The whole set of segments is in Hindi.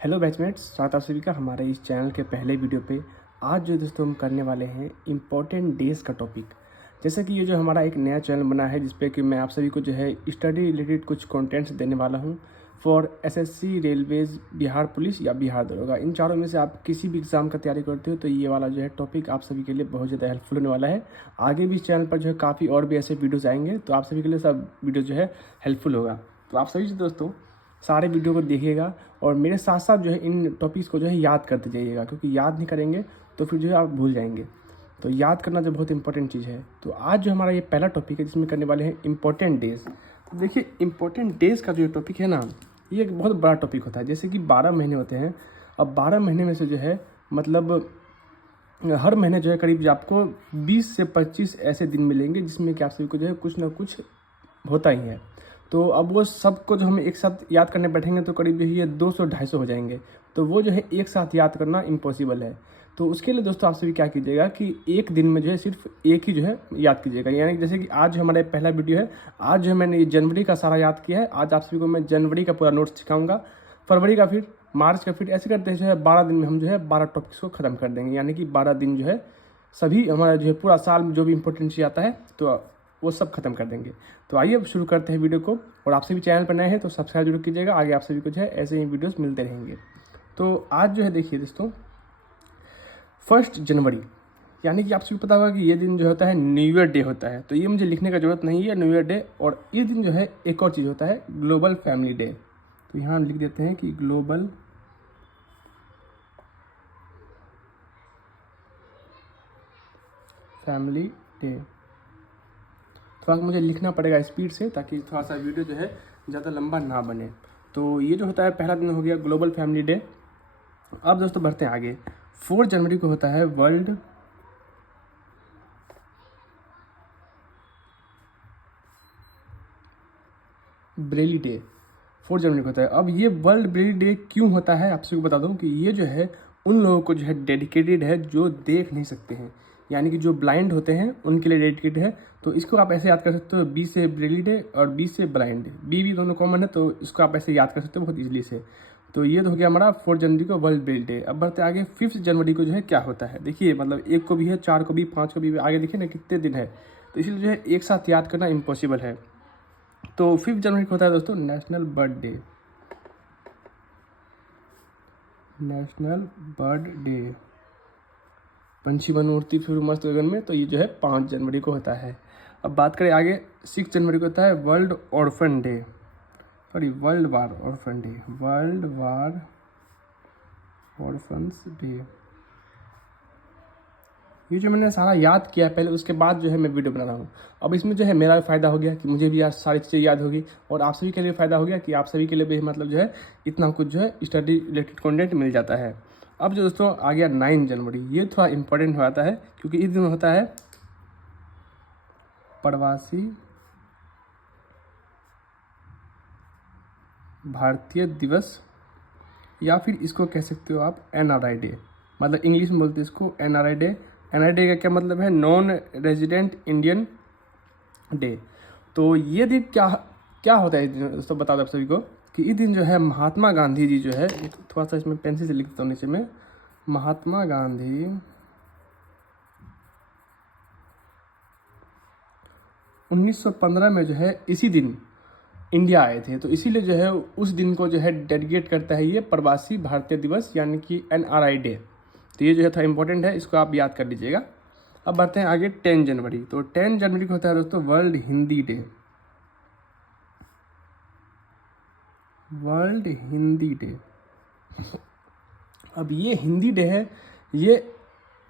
हेलो बैचमेट्स, स्वागत है आप सभी का हमारे इस चैनल के पहले वीडियो पे। आज जो दोस्तों हम करने वाले हैं इम्पोर्टेंट डेज़ का टॉपिक। जैसा कि ये जो हमारा एक नया चैनल बना है जिस पे कि मैं आप सभी को जो है स्टडी रिलेटेड कुछ कंटेंट्स देने वाला हूँ for SSC, Railways, Bihar police या बिहार दरोगा। इन चारों में से आप किसी भी एग्ज़ाम का तैयारी करते हो तो ये वाला जो है टॉपिक आप सभी के लिए बहुत ज़्यादा हेल्पफुल होने वाला है। आगे भी इस चैनल पर जो है काफ़ी और भी ऐसे वीडियोज़ आएंगे तो आप सभी के लिए सब वीडियो जो है हेल्पफुल होगा। तो आप सभी से दोस्तों सारे वीडियो को देखिएगा और मेरे साथ साथ जो है इन टॉपिक्स को जो है याद करते जाइएगा, क्योंकि याद नहीं करेंगे तो फिर जो है आप भूल जाएंगे। तो याद करना जो बहुत इंपॉर्टेंट चीज़ है। तो आज जो हमारा ये पहला टॉपिक है जिसमें करने वाले हैं इंपॉर्टेंट डेज़। तो देखिए, इंपॉर्टेंट डेज़ का जो टॉपिक है ना, ये एक बहुत बड़ा टॉपिक होता है। जैसे कि 12 महीने होते हैं। अब 12 महीने में से जो है मतलब हर महीने जो है करीब आपको 20 से 25 ऐसे दिन मिलेंगे जिसमें कि आप सभी को जो है कुछ ना कुछ होता ही है। तो अब वो सबको जो हम एक साथ याद करने बैठेंगे तो करीब जो है ये 200-250 हो जाएंगे। तो वो जो है एक साथ याद करना इम्पॉसिबल है। तो उसके लिए दोस्तों आप सभी क्या कीजिएगा कि एक दिन में जो है सिर्फ एक ही जो है याद कीजिएगा। यानी कि जैसे कि आज जो हमारा पहला वीडियो है, आज जो है मैंने ये जनवरी का सारा याद किया है। आज आप सभी को मैं जनवरी का पूरा नोट्स सिखाऊंगा, फरवरी का, फिर मार्च का, फिर ऐसे करते हैं जो है 12 दिन में हम जो है 12 टॉपिक्स को ख़त्म कर देंगे। यानी कि 12 दिन जो है सभी हमारा जो है पूरा साल में जो भी इंपॉर्टेंट चीज़ आता है तो वो सब खत्म कर देंगे। तो आइए अब शुरू करते हैं वीडियो को। और आप सभी चैनल पर नए हैं तो सब्सक्राइब जरूर कीजिएगा, आगे आप सभी को जो है ऐसे ही वीडियोस मिलते रहेंगे। तो आज जो है देखिए दोस्तों 1 जनवरी, यानी कि आप सभी पता होगा कि ये दिन जो होता है न्यू ईयर डे होता है। तो ये मुझे लिखने का जरूरत नहीं है, न्यू ईयर डे। और ये दिन जो है एक और चीज़ होता है, ग्लोबल फैमिली डे। तो यहाँ हम लिख देते हैं कि ग्लोबल फैमिली डे। थोड़ा सा मुझे लिखना पड़ेगा स्पीड से ताकि थोड़ा सा वीडियो जो है ज़्यादा लंबा ना बने। तो ये जो होता है पहला दिन हो गया ग्लोबल फैमिली डे। अब दोस्तों बढ़ते हैं आगे। 4 जनवरी को होता है वर्ल्ड ब्रेली डे। 4 जनवरी को होता है। अब ये वर्ल्ड ब्रेली डे क्यों होता है आप सबको बता दूं कि ये जो है उन लोगों को जो है डेडिकेटेड है जो देख नहीं सकते हैं, यानी कि जो ब्लाइंड होते हैं उनके लिए डेडिकेटेड है। तो इसको आप ऐसे याद कर सकते हो, बी से ब्रेली डे और बी से ब्लाइंड डे, बी भी दोनों कॉमन है तो इसको आप ऐसे याद कर सकते हो बहुत ईजिली से। तो ये तो हो गया हमारा 4 जनवरी को वर्ल्ड ब्रेली डे। अब बढ़ते आगे 5 जनवरी को जो है क्या होता है। देखिए मतलब 1 को भी है, 4 को भी, 5 को भी, आगे देखिए ना कितने दिन है। तो इसलिए जो है एक साथ याद करना इम्पॉसिबल है। तो 5 जनवरी को होता है दोस्तों national bird day. National bird day, पंछी बन उड़ती फिर मस्त गगन में। तो ये जो है 5 जनवरी को होता है। अब बात करें आगे, 6 जनवरी को होता है world orphan day, sorry world war orphan day, world war orphans day. ये जो मैंने सारा याद किया पहले, उसके बाद जो है मैं वीडियो बना रहा हूँ। अब इसमें जो है मेरा फ़ायदा हो गया कि मुझे भी आज सारी चीज़ें याद होगी और आप सभी के लिए फ़ायदा हो गया कि आप सभी के लिए भी मतलब जो है इतना कुछ जो है स्टडी रिलेटेड कंटेंट मिल जाता है। अब जो दोस्तों आ गया 9 जनवरी, ये थोड़ा इंपॉर्टेंट हो जाता है क्योंकि इस दिन होता है प्रवासी भारतीय दिवस, या फिर इसको कह सकते हो आप NRI डे। मतलब इंग्लिश में बोलते हैं इसको NRI डे। NRI डे का क्या मतलब है, नॉन रेजिडेंट इंडियन डे। तो ये दिन क्या क्या होता है इस दिन दोस्तों, बता दो आप सभी को कि इस दिन जो है महात्मा गांधी जी जो है, थोड़ा सा इसमें पेंसिल से लिख देता हूँ नीचे में, महात्मा गांधी 1915 में जो है इसी दिन इंडिया आए थे। तो इसीलिए जो है उस दिन को जो है डेडिकेट करता है ये प्रवासी भारतीय दिवस, यानी कि NRI डे। तो ये जो है था इंपॉर्टेंट है, इसको आप याद कर लीजिएगा। अब बढ़ते हैं आगे 10 जनवरी। तो 10 जनवरी को होता है दोस्तों world Hindi day, world Hindi day. अब ये हिंदी डे है, ये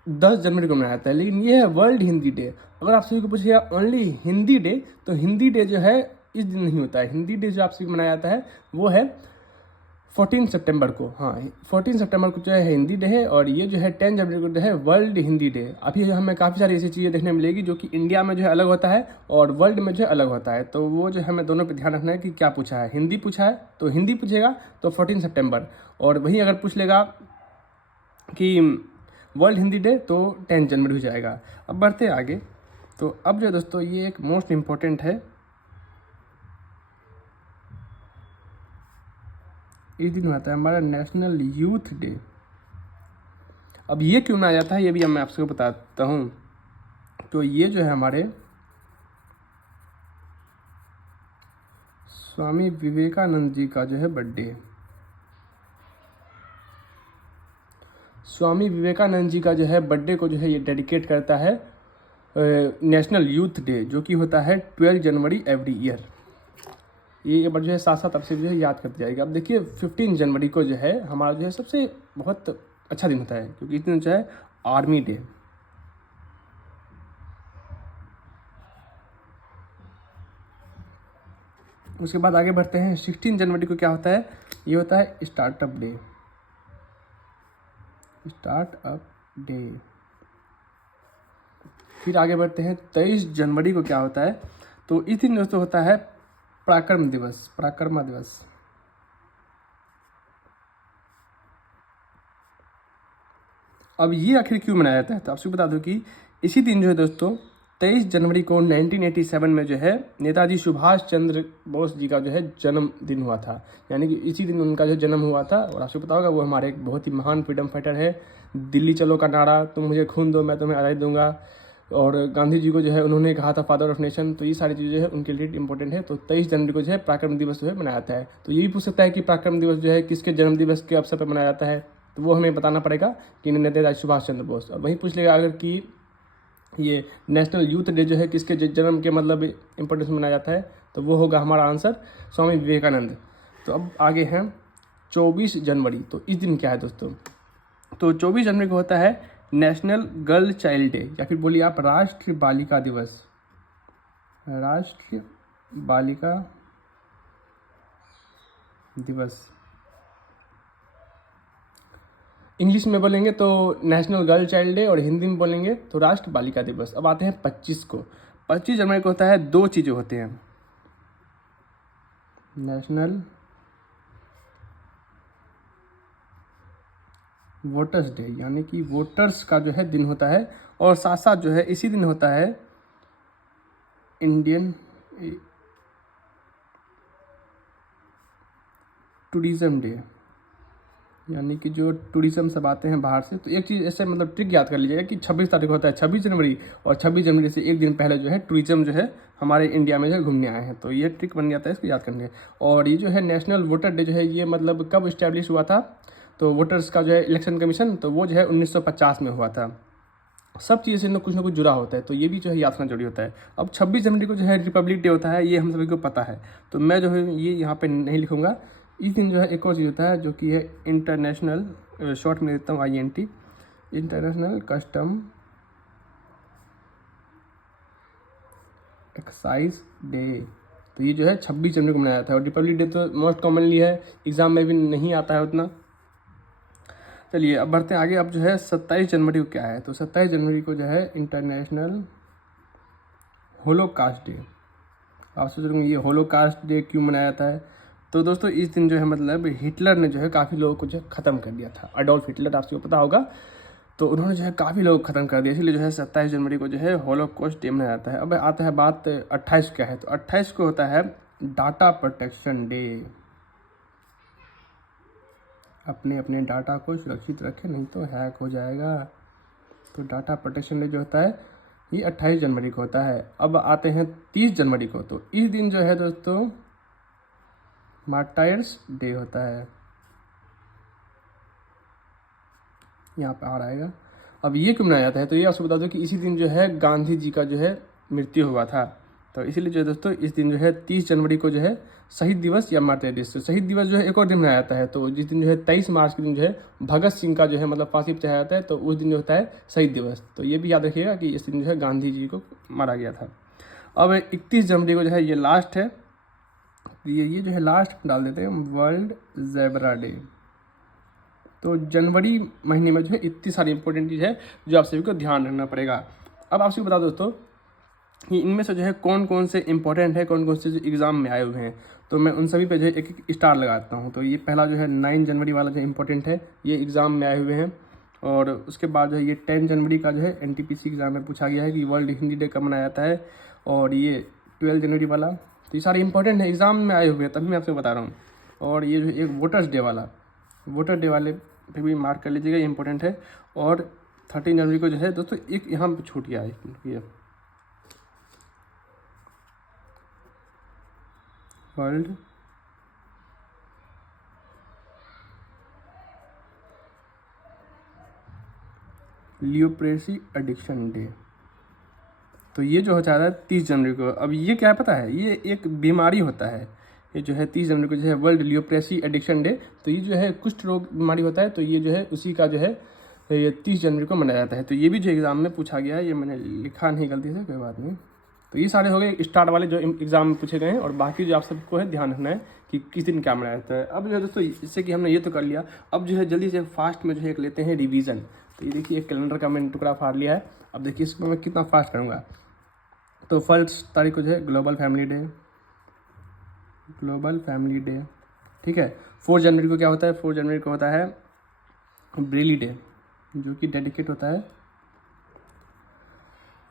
10 जनवरी को मनाया जाता है, लेकिन ये है वर्ल्ड हिंदी डे। अगर आप सभी को पूछिएगा ओनली हिंदी डे, तो हिंदी डे जो है इस दिन नहीं होता है। हिंदी डे जो आप सभी मनाया जाता है वो है 14 सितंबर को। हाँ, 14 सितंबर को जो है हिंदी डे है और ये जो है 10 जनवरी को जो है वर्ल्ड हिंदी डे। अभी जो हमें काफ़ी सारी ऐसी चीज़ें देखने मिलेगी जो कि इंडिया में जो है अलग होता है और वर्ल्ड में जो है अलग होता है। तो वो जो हमें दोनों पे ध्यान रखना है कि क्या पूछा है। हिंदी पूछा है तो हिंदी पूछेगा तो 14 सितंबर, और वहीं अगर पूछ लेगा कि वर्ल्ड हिंदी डे तो 10 जनवरी हो जाएगा। अब बढ़ते हैं आगे। तो अब जो दोस्तों ये एक मोस्ट इम्पॉर्टेंट है, इस दिन होता है हमारा नेशनल यूथ डे। अब ये क्यों मनाया जाता है ये भी मैं आपसे बताता हूँ। तो ये जो है हमारे स्वामी विवेकानंद जी का जो है बर्थडे है। स्वामी विवेकानंद जी का जो है बर्थडे को जो है ये डेडिकेट करता है नेशनल यूथ डे, जो कि होता है 12 जनवरी एवरी ईयर। ये बार जो है साथ साथ आपसे जो है याद करती जाएगी। अब देखिए 15 जनवरी को जो है हमारा जो है सबसे बहुत अच्छा दिन होता है, क्योंकि इस दिन जो है आर्मी डे। उसके बाद आगे बढ़ते हैं। 16 जनवरी को क्या होता है, ये होता है स्टार्टअप डे। Startup day. फिर आगे बढ़ते हैं। 23 जनवरी को क्या होता है, तो इस दिन दोस्तों होता है पराक्रम दिवस। पराक्रम दिवस। अब ये आखिर क्यों मनाया जाता है, तो आपसे बता दूं कि इसी दिन जो है दोस्तों 23 जनवरी को 1987 में जो है नेताजी सुभाष चंद्र बोस जी का जो है जन्मदिन हुआ था। यानी कि इसी दिन उनका जो जन्म हुआ था। और आपको पता होगा वो हमारे एक बहुत ही महान फ्रीडम फाइटर है। दिल्ली चलो का नारा, तुम मुझे खून दो मैं तुम्हें आज़ादी दूंगा। और गांधी जी को जो है उन्होंने कहा था फादर ऑफ नेशन। तो ये सारी चीज़ें जो है उनके लिए इंपॉर्टेंट है। तो 23 जनवरी को जो है पराक्रम दिवस जो है मनाया जाता है। तो ये भी पूछ सकता है कि पराक्रम दिवस जो है किसके जन्म दिवस के अवसर पर मनाया जाता है, तो वो हमें बताना पड़ेगा कि नेताजी सुभाष चंद्र बोस। और वहीं पूछ लेगा अगर कि ये नेशनल यूथ डे जो है किसके जन्म के मतलब इम्पोर्टेंस मनाया जाता है, तो वो होगा हमारा आंसर स्वामी विवेकानंद। तो अब आगे हैं 24 जनवरी। तो इस दिन क्या है दोस्तों, तो 24 जनवरी को होता है नेशनल गर्ल चाइल्ड डे, या फिर बोलिए आप राष्ट्रीय बालिका दिवस। राष्ट्रीय बालिका दिवस इंग्लिश में बोलेंगे तो नेशनल गर्ल चाइल्ड डे, और हिंदी में बोलेंगे तो राष्ट्र बालिका दिवस। अब आते हैं 25 को। 25 जनवरी को होता है दो चीज़ें होते हैं। नेशनल वोटर्स डे, यानी कि वोटर्स का जो है दिन होता है। और साथ साथ जो है इसी दिन होता है इंडियन टूरिज्म डे, यानी कि जो टूरिज्म सब आते हैं बाहर से। तो एक चीज़ ऐसे मतलब ट्रिक याद कर लीजिएगा कि 26 तारीख होता है 26 जनवरी, और 26 जनवरी से एक दिन पहले जो है टूरिज्म जो है हमारे इंडिया में जो है घूमने आए हैं। तो ये ट्रिक बन जाता है, इसको याद करने। और ये जो है नेशनल वोटर डे जो है ये मतलब कब इस्टेब्लिश हुआ था, तो वोटर्स का जो है इलेक्शन कमीशन, तो वो जो है 1950 में हुआ था। सब चीज़ें से कुछ ना कुछ जुड़ा होता है, तो ये भी जो है याद रखना जरूरी होता है। अब 26 जनवरी को जो है रिपब्लिक डे होता है, ये हम सभी को पता है। तो मैं जो है ये यहाँ पे नहीं लिखूँगा। इस दिन जो है एक और चीज़ होता है जो कि है इंटरनेशनल, शॉर्ट में देता हूँ INT, international custom excise day. तो ये जो है 26 जनवरी को मनाया जाता है। और रिपब्लिक डे तो मोस्ट कॉमनली है, एग्जाम में भी नहीं आता है उतना। चलिए अब बढ़ते हैं आगे। अब जो है 27 जनवरी को क्या है, तो 27 जनवरी को जो है इंटरनेशनल होलोकास्ट डे। आप सोच रहे होंगे ये होलोकास्ट डे क्यों मनाया जाता है, तो दोस्तों इस दिन जो है मतलब हिटलर ने जो है काफ़ी लोगों को जो है ख़त्म कर दिया था। अडोल्फ हिटलर, आपको पता होगा। तो उन्होंने जो है काफ़ी लोग ख़त्म कर दिया, इसलिए जो है 27 जनवरी को जो है होलोकॉस्ट डे मनाया जाता है। अब आता है बात 28 क्या है, तो 28 को होता है डाटा प्रोटेक्शन डे। अपने अपने डाटा को सुरक्षित रखें, नहीं तो हैक हो जाएगा। तो डाटा प्रोटेक्शन डे जो होता है ये 28 जनवरी को होता है। अब आते हैं 30 जनवरी को। तो इस दिन जो है दोस्तों मार्टायर्स डे होता है, यहाँ पे आ रहेगा। अब ये क्यों मनाया जाता है, तो ये आपको बता दो कि इसी दिन जो है गांधी जी का जो है मृत्यु हुआ था। तो इसीलिए जो है दोस्तों इस दिन जो है 30 जनवरी को जो है शहीद दिवस या मातृ दिवस, तो शहीद दिवस जो है एक और दिन मनाया जाता है। तो जिस दिन जो है 23 मार्च के दिन जो है भगत सिंह का जो है मतलब फांसी पर चढ़ाया जाता है, तो उस दिन जो होता है शहीद दिवस। तो ये भी याद रखिएगा कि इस दिन जो है गांधी जी को मारा गया था। अब 31 जनवरी को जो है ये लास्ट है, ये जो है लास्ट डाल देते हैं वर्ल्ड ज़ेब्रा डे। तो जनवरी महीने में जो है इतनी सारी इंपॉर्टेंट चीज़ है जो आप सभी को ध्यान रखना पड़ेगा। अब आप सभी बता दो दोस्तों कि इनमें से जो है कौन कौन से इंपॉर्टेंट है, कौन कौन से जो एग्ज़ाम में आए हुए हैं, तो मैं उन सभी पे जो है एक एक स्टार लगाता हूँ। तो ये पहला जो है 9 जनवरी वाला जो इंपॉर्टेंट है, ये एग्ज़ाम में आए हुए हैं। और उसके बाद जो है ये 10 जनवरी का जो है NTPC एग्ज़ाम में पूछा गया है कि वर्ल्ड हिंदी डे कब मनाया जाता है। और ये 12 जनवरी वाला, तो ये सारे इंपॉर्टेंट है, एग्ज़ाम में आए हुए हैं, तभी मैं आपसे बता रहा हूँ। और ये जो एक वोटर्स डे वाले पे भी मार्क कर लीजिएगा, ये इंपॉर्टेंट है। और 13 जनवरी को जो है दोस्तों एक यहाँ पे छूट गया है, ये वर्ल्ड लियोप्रेसी एडिक्शन डे। तो ये जो हो जाता है 30 जनवरी को। अब ये क्या है पता है, ये एक बीमारी होता है, ये जो है 30 जनवरी को जो है वर्ल्ड लियोप्रेसी एडिक्शन डे। तो ये जो है कुष्ठ रोग बीमारी होता है, तो ये जो है उसी का जो है ये 30 जनवरी को मनाया जाता है। तो ये भी जो एग्ज़ाम में पूछा गया है, ये मैंने लिखा नहीं गलती से, कोई बात नहीं। तो ये सारे हो गए स्टार्ट वाले जो एग्ज़ाम में पूछे गए हैं, और बाकी जो आप सबको है ध्यान रखना है कि किस दिन क्या मनाया जाता है। अब जो है दोस्तों इससे कि हमने ये तो कर लिया, अब जो है जल्दी से फास्ट में जो है एक लेते हैं रिवीजन। तो ये देखिए एक कैलेंडर का मैंने टुकड़ा फाड़ लिया है। अब देखिए इसमें मैं कितना फास्ट करूँगा। तो 1 तारीख को जो है ग्लोबल फैमिली डे, ठीक है। 4 जनवरी को क्या होता है, 4 जनवरी को होता है ब्रेली डे, जो कि डेडिकेट होता है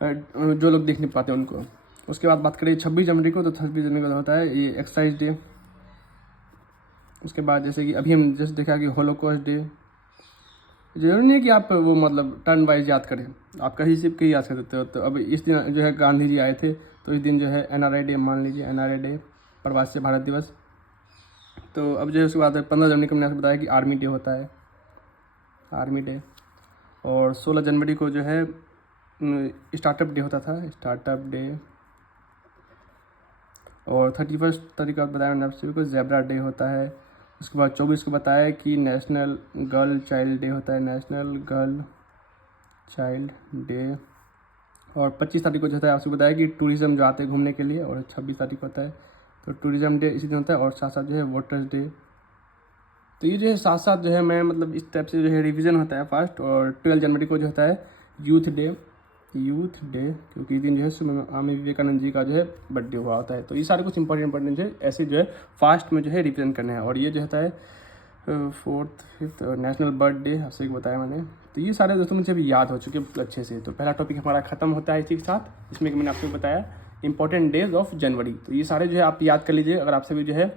जो लोग देख नहीं पाते उनको। उसके बाद बात करें 26 जनवरी को, तो 26 जनवरी को होता है ये एक्सरसाइज डे। उसके बाद जैसे कि अभी हम जैसे देखा कि होलोकॉस्ट डे। जरूरी नहीं है कि आप वो मतलब टर्न वाइज याद करें, आप कहीं से कहीं याद कर सकते हो। तो अब इस दिन जो है गांधी जी आए थे, तो इस दिन जो है NRI डे मान लीजिए, NRI डे प्रवासी भारत दिवस। तो अब जो है उसके बाद 15 जनवरी को मैंने आपको बताया कि आर्मी डे होता है, आर्मी डे। और 16 जनवरी को जो है स्टार्टअप डे होता था, स्टार्टअप डे। और 31 तारीख को बताया मैंने आपसे को ज़ेब्रा डे होता है। उसके बाद 24 को बताया कि नेशनल गर्ल चाइल्ड डे होता है, नेशनल गर्ल चाइल्ड डे। और 25 तारीख को जो होता है आपसे बताया कि टूरिज़्म जो आते हैं घूमने के लिए। और 26 तारीख को होता है तो टूरिज़्म डे इसी दिन होता है। और साथ साथ जो है वोटर्स डे। तो ये जो है साथ साथ जो है मैं मतलब इस टाइप से जो है रिवीजन होता है फास्ट। और 12 जनवरी को जो होता है यूथ डे, क्योंकि इस दिन जो है स्वामी विवेकानंद जी का जो है बर्थडे हुआ होता है। तो ये सारे कुछ इंपॉर्टेंट जो है ऐसे जो है फास्ट में जो है रिवीजन करने हैं। और ये जो होता है 4th 5th national birth day आपसे बताया मैंने। तो ये सारे दोस्तों मुझे अभी याद हो चुके अच्छे से। तो पहला टॉपिक हमारा खत्म होता है इसी के साथ, जिसमें कि मैंने आपको बताया इंपॉर्टेंट डेज ऑफ जनवरी। तो ये सारे जो है आप याद कर लीजिए। अगर आपसे भी जो है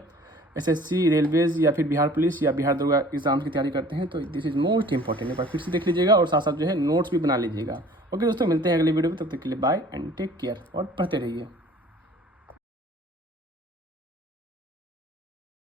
SSC, रेलवेज़ या फिर बिहार पुलिस या बिहार दरोगा एग्जाम की तैयारी करते हैं, तो दिस इज़ मोस्ट इंपॉर्टेंट। एक बार फिर से देख लीजिएगा और साथ साथ जो है नोट्स भी बना लीजिएगा। ओके दोस्तों, मिलते हैं अगले वीडियो में, तब तक के लिए बाय एंड टेक केयर और पढ़ते रहिए।